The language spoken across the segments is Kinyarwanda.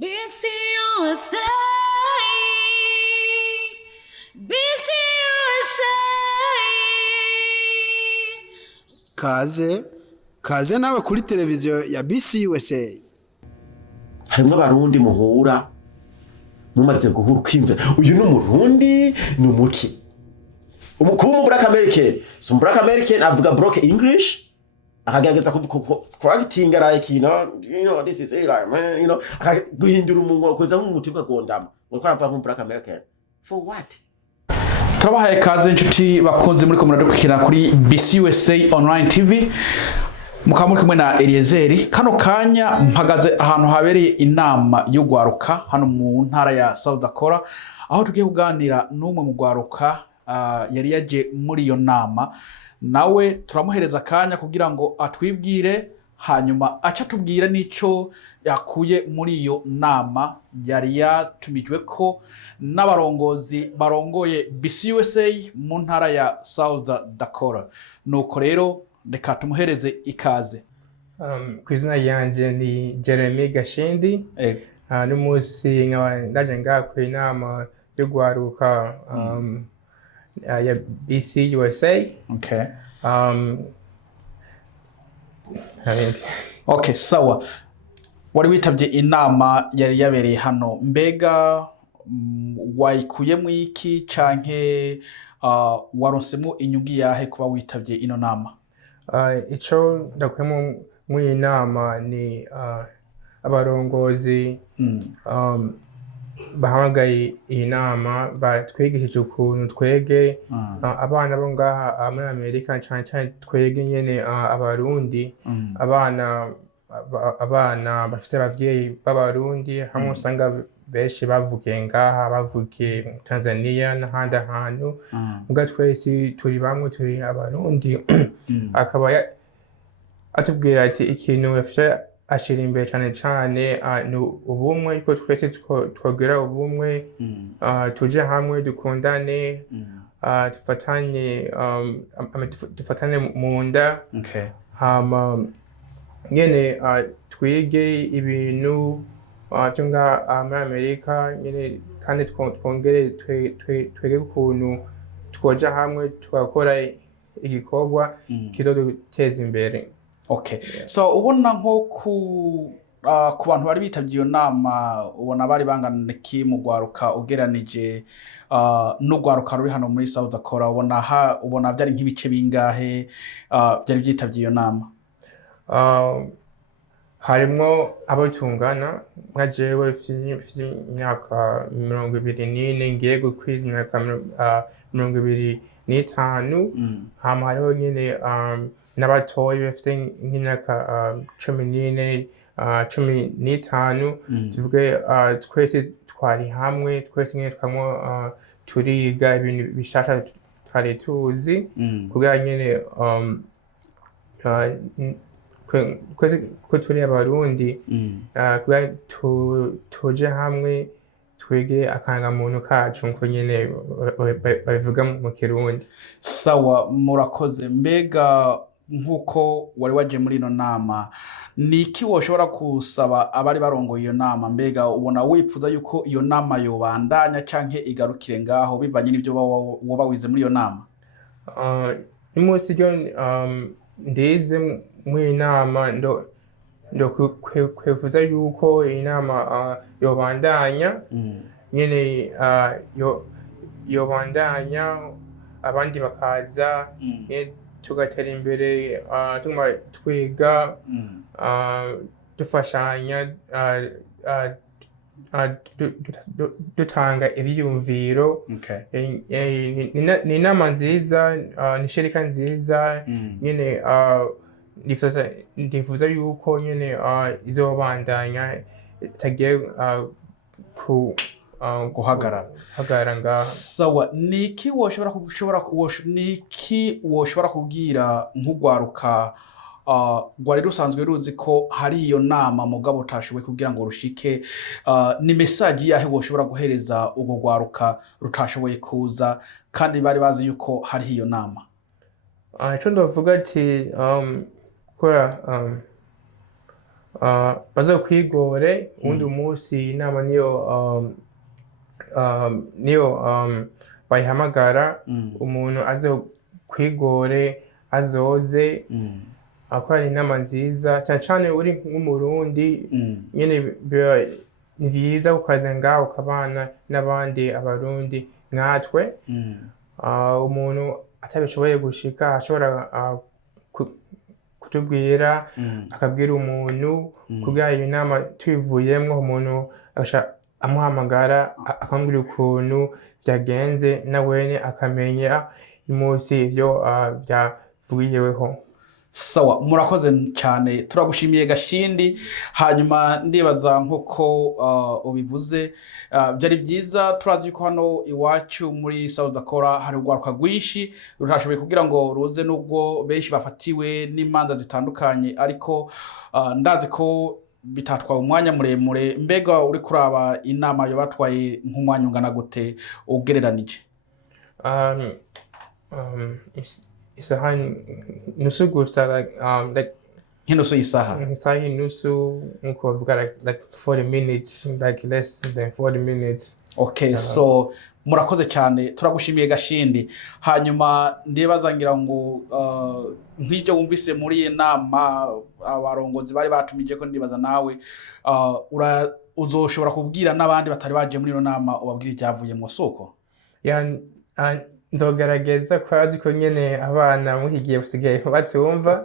BCUSA, BCUSA. Kaze nawe kuri televiziyo ya BCUSA. Harimwo abarundi muhura mumaze guhura kwimva uyu n'umurundi n'umuki umukumu Black American so Black American avuga broken English akagerageza kuagitinga like this is like man guhindura umunwa koza nk'umuti bwagondama uko arapfa mu Black American for what. Turabahaye kaze inshuti bakunze muri komuna dukira kuri BCUSA online TV mukamuri kumwe na Eliezer. Kano kanya mpagaze ahantu habereye inama yo gwaruka hano mu ntara ya South Dakota, aho tugiye kuganira n'umwe mu gwaruka yari yaje muri iyo nama. Nawe turamuhereza kanya kugira ngo atwibwire, hanyuma aca tubwira nico yakuye muri iyo nama yari yatumijwe ko n'abarongozi barongoye BCUSA mu ntara ya South Dakota. Nuko rero reka tumuhereze ikaze. Kwizina yanje ni Jeremie Gashindi. N'umunsi ndaje ngaha ku inama yo gwaruka ya BCUSA. Okay. Okay, sawa. Wari witavye inama yari yabereye hano, mbega wayikuyemo iki canke waronsemo inyungu yahe kuba witavye ino nama? Ico ndakuyemo mu inama ni abarongozi bahamagaye iyi nama batwigishije ukuntu twege abana bo ngaha muri Amerika cyane twege nyene abarundi abana bafite abavyeyi b'abarundi hamwe usanga benshi bavukiye ngaha bavukiye Tanzania n'ahandi hantu muga twese turi bamwe turi abarundi akaba atubwira ati ikintu yafasha ashira imbere cyane ni ubumwe ko twese twogira ubumwe tuje hamwe dukundane dufatane mu nda hama nyene twige ibintu byo ngaha muri Amerika nyene kandi twongere twege ukuntu twoja hamwe tugakora igikorwa kizoduteza imbere. Okay. Yeah. So ubona nko ku bantu bari bitavye iyo nama ubona bari bangana ki mu gwaruka ugeranije no gwaruka ruri hano muri South Dakota, ubona byari nk'ibice bingahe byari byitavye iyo nama? Harimwo abo tungana nka jewe imyaka 24 ngiye gukwiza imyaka 25 hama hariho nyene n'abatoyi bafite nk'imyaka 14 15 tuvuge twese twari hamwe twese nyene twamwo turiga ibintu bishasha twari tuzi kugira nyene ko turi abarundi kugira tuje hamwe twege akangamuntu kacu nko nyene babivuga mu Kirundi. Sawa, murakoze. Mbega nkuko wari waje muri ino nama, niki woshobora kusaba abari barongoye iyo nama? Mbega ubona wipfuza yuko iyo nama yobandanya canke igarukire ngaho bivanye n'ibyo woba wize muri iyo nama? Umunsi ryo ndize muri inama ndo kwifuza yuko inama yobandanya nyene yobandanya abandi bakaza tugatera imbere tuguma twiga dufashanya dutanga ivyiyumviro. Ni inama nziza, ni shirika nziza nyene ndifuza yuko nyene izobandanya tagiye guhagarara ngaha. Sawa, niki woshobora kubwira nk'ugwaruka gwari rusanzwe ruzi ko hari iyo nama mugabo utashoboye kugira ngo rushike, ni message yahe woshobora guhereza ubwo gwaruka rutashoboye kuza kandi bari bazi yuko hari iyo nama? Ico ndavuga ati kora bazokwigore undi munsi inama niyo bayihamagara umuntu azokwigore azoze akora inama nziza cyane cyane uri nk'umurundi nyene ni vyiza ukaza ngaho ukabana n'abandi abarundi nkatwe umuntu atabishoboye gushika ashobora kutubwira akabwira umuntu kugira iyo nama tuyivuyemwo umuntu amuhamagara akambwira ukuntu byagenze nawene akamenya umunsi ivyo byavugiweho. Sawa, murakoze cyane, turagushimiye Gashindi. Hanyuma ndibaza nkuko ubivuze byari byiza, turazi yuko hano iwacu muri South Dakota hari urwaruka rwinshi rutashoboye kugira ngo ruze, nubwo benshi bafatiwe n'imanza zitandukanye, ariko ndazi ko bitatwaye umwanya muremure. Mbega uri kuraba inama yo batwaye nk'umwanya ungana gute ugereranije? Isaha nusu gusa, like nk'inusu y'isaha. Isaha nusu nkuko bavuga like 40 minutes, like less than 40 minutes. Okay, so murakoze cyane, turagushimiye Gashindi. Hanyuma ndibaza ngira ngo nk'ibyo wumvise muri iyi nama abarongozi bari batumije ko ndibaza nawe uzoshobora kubwira n'abandi batari baje muri iyo nama ubabwira ibyavuye mu soko. Nzogerageza kwazi ko nyene abana muhigiye basigaye batumva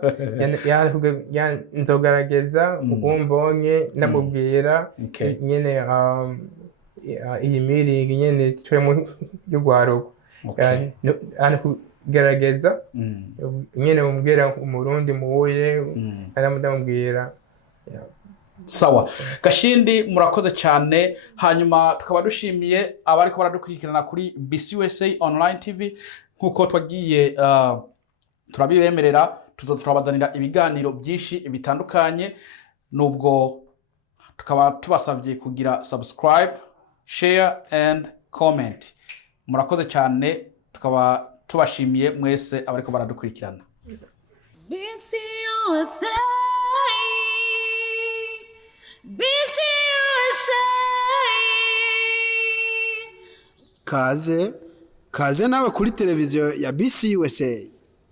nzogerageza umbonye namubwira nyene iyi meeting nyene twemo y'urwaruka kugerageza nyene umbwira umurundi muhuye ndamubwira. Sawa, Gashindi murakoze cyane. Hanyuma tukaba dushimiye abari ko baradukurikirana kuri BCUSA Online TV. Nkuko twagiye turabibemerera, turabazanira ibiganiro byinshi bitandukanye, nubwo tukaba tubasabye kugira subscribe, share and comment. Murakoze cyane, tukaba tubashimiye mwese abari ko baradukurikirana. BCUSA kaze nawe kuri televiziyo ya BCUSA.